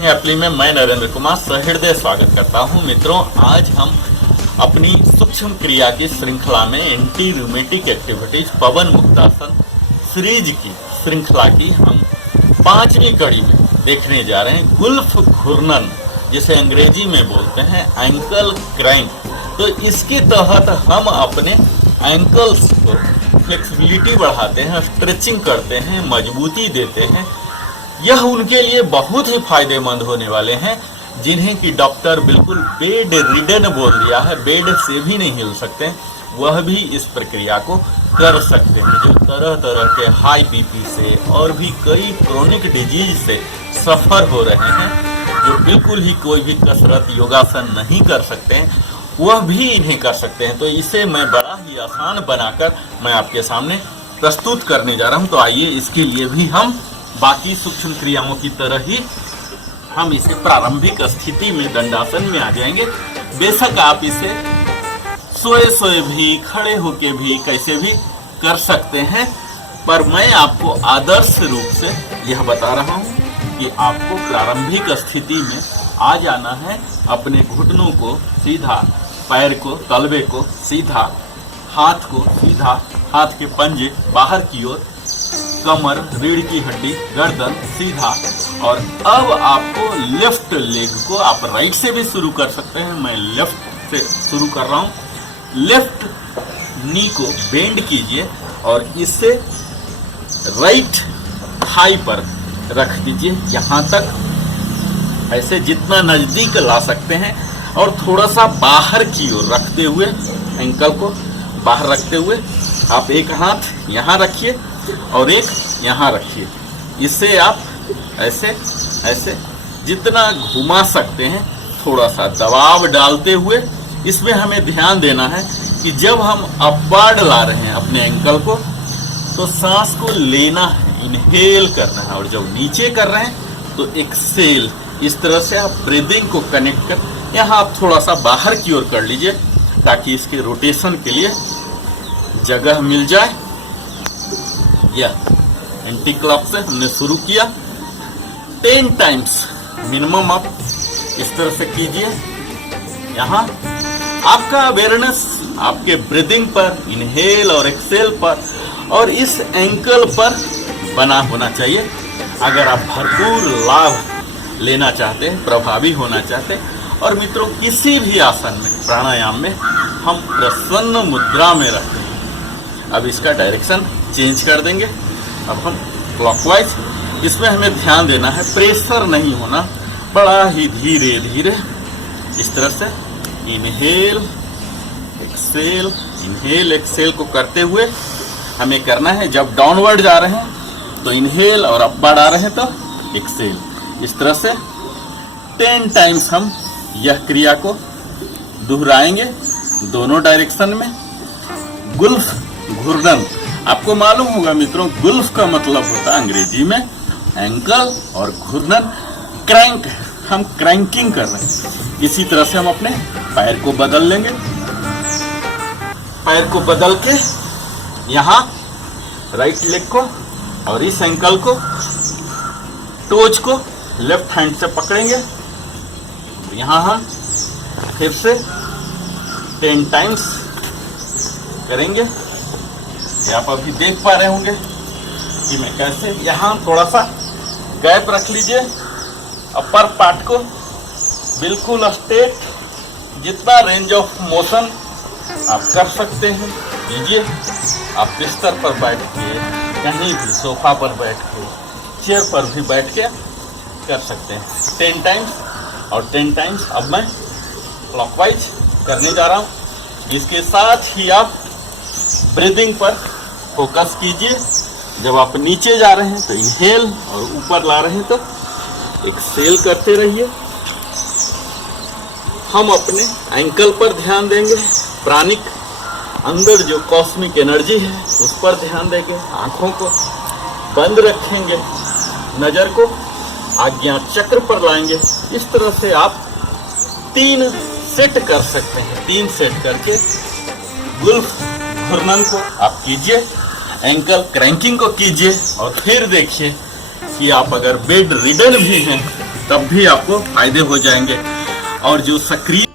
Coaching apply में मैं नरेंद्र कुमार सहृदय स्वागत करता हूं। मित्रों, आज हम अपनी सूक्ष्म क्रिया की श्रृंखला में एंटी रूमेटिक एक्टिविटीज पवन मुक्तासन सीरीज की श्रृंखला की हम 5वीं कड़ी में देखने जा रहे हैं गुल्फ घूर्णन, जिसे अंग्रेजी में बोलते हैं एंकल क्रैंक। तो इसके तहत हम अपने एंकल्स को फ्लेक्सिबिलिटी बढ़ाते हैं, स्ट्रेचिंग करते हैं, मजबूती देते हैं। यह उनके लिए बहुत ही फायदेमंद होने वाले हैं जिन्हें कि डॉक्टर बिल्कुल बेड रिडन बोल दिया है, बेड से भी नहीं हिल सकते, वह भी इस प्रक्रिया को कर सकते हैं। जो तरह तरह के हाई बीपी से और भी कई क्रोनिक डिजीज से सफर हो रहे हैं, जो बिल्कुल ही कोई भी कसरत योगासन नहीं कर सकते हैं, वह भी इन्हें कर सकते हैं। तो इसे मैं बड़ा ही आसान बनाकर मैं आपके सामने प्रस्तुत करने जा रहा हूं। तो आइए, इसके लिए भी हम बाकी सूक्ष्म क्रियाओं की तरह ही हम इसे प्रारंभिक स्थिति में दंडासन में आ जाएंगे। बेशक आप इसे सोए भी, खड़े होके भी, कैसे भी कर सकते हैं, पर मैं आपको आदर्श रूप से यह बता रहा हूं कि आपको प्रारंभिक स्थिति में आ जाना है। अपने घुटनों को सीधा, पैर को, तलवे को सीधा, हाथ को सीधा, हाथ के पंजे बाहर की ओर, कमर, रीढ़ की हड्डी, गर्दन सीधा। और अब आपको लेफ्ट लेग को आप राइट से भी शुरू कर सकते हैं, मैं लेफ्ट से शुरू कर रहा हूं। लेफ्ट नी को बेंड कीजिए और इसे राइट थाई पर रख दीजिए, यहां तक, ऐसे जितना नजदीक ला सकते हैं, और थोड़ा सा बाहर की ओर रखते हुए, एंकल को बाहर रखते हुए आप एक हाथ यहां रखिए और एक यहां रखिए। इसे आप ऐसे ऐसे जितना घुमा सकते हैं, थोड़ा सा दबाव डालते हुए। इसमें हमें ध्यान देना है कि जब हम अपवर्ड ला रहे हैं अपने एंकल को, तो सांस को लेना है, इनहेल करना है, और जब नीचे कर रहे हैं तो एक्सेल। इस तरह से आप ब्रीदिंग को कनेक्ट कर, यहाँ आप थोड़ा सा बाहर की ओर कर लीजिए ताकि इसके रोटेशन के लिए जगह मिल जाए। यह एंटी क्लॉक से हमने शुरू किया। 10 टाइम्स मिनिमम आप इस तरह से कीजिए। यहाँ आपका अवेयरनेस आपके ब्रीदिंग पर, इनहेल और एक्सेल पर, और इस एंकल पर बना होना चाहिए। अगर आप भरपूर लाभ लेना चाहते हैं, प्रभावी होना चाहते हैं, और मित्रों किसी भी आसन में, प्राणायाम में हम प्रसन्न मुद्रा में रखते हैं। अब इसका डायरेक्शन चेंज कर देंगे। अब हम क्लॉकवाइज, इसमें हमें ध्यान देना है, प्रेशर नहीं होना, बड़ा ही धीरे धीरे इस तरह से इनहेल एक्सेल, इनहेल एक्सेल को करते हुए हमें करना है। जब डाउनवर्ड जा रहे हैं तो इनहेल, और अपवर्ड आ रहे हैं तो एक्सेल। इस तरह से 10 टाइम्स हम यह क्रिया को दोहराएंगे दोनों डायरेक्शन में। गुल्फ घूर्णन, आपको मालूम होगा मित्रों, गुल्फ का मतलब होता है अंग्रेजी में एंकल, और घूर्णन क्रैंक, हम क्रैंकिंग कर रहे हैं। इसी तरह से हम अपने पैर को बदल लेंगे। पैर को बदल के यहाँ राइट लेग को और इस एंकल को, टोज को लेफ्ट हैंड से पकड़ेंगे। यहाँ हम फिर से 10 टाइम्स करेंगे। आप अभी देख पा रहे होंगे कि मैं कैसे, यहाँ थोड़ा सा गैप रख लीजिए। अपर पार्ट को बिल्कुल स्ट्रेट, जितना रेंज ऑफ मोशन आप कर सकते हैं लीजिए। आप बिस्तर पर बैठ के, कहीं भी सोफा पर बैठ के, चेयर पर भी बैठ के कर सकते हैं। 10 टाइम्स और 10 टाइम्स अब मैं क्लॉकवाइज करने जा रहा हूँ। इसके साथ ही आप ब्रीदिंग पर फोकस कीजिए। जब आप नीचे जा रहे हैं तो इनहेल, और ऊपर ला रहे हैं तो एक्सेल करते रहिए। हम अपने एंकल पर ध्यान देंगे, प्राणिक अंदर जो कॉस्मिक एनर्जी है उस पर ध्यान देंगे। आंखों को बंद रखेंगे, नजर को आज्ञा चक्र पर लाएंगे। इस तरह से आप 3 सेट कर सकते हैं। 3 सेट करके गुल्फ घूर्णन को आप कीजिए, एंकल क्रैंकिंग को कीजिए, और फिर देखिए कि आप अगर बेड रिडन भी हैं तब भी आपको फायदे हो जाएंगे। और जो सक्रिय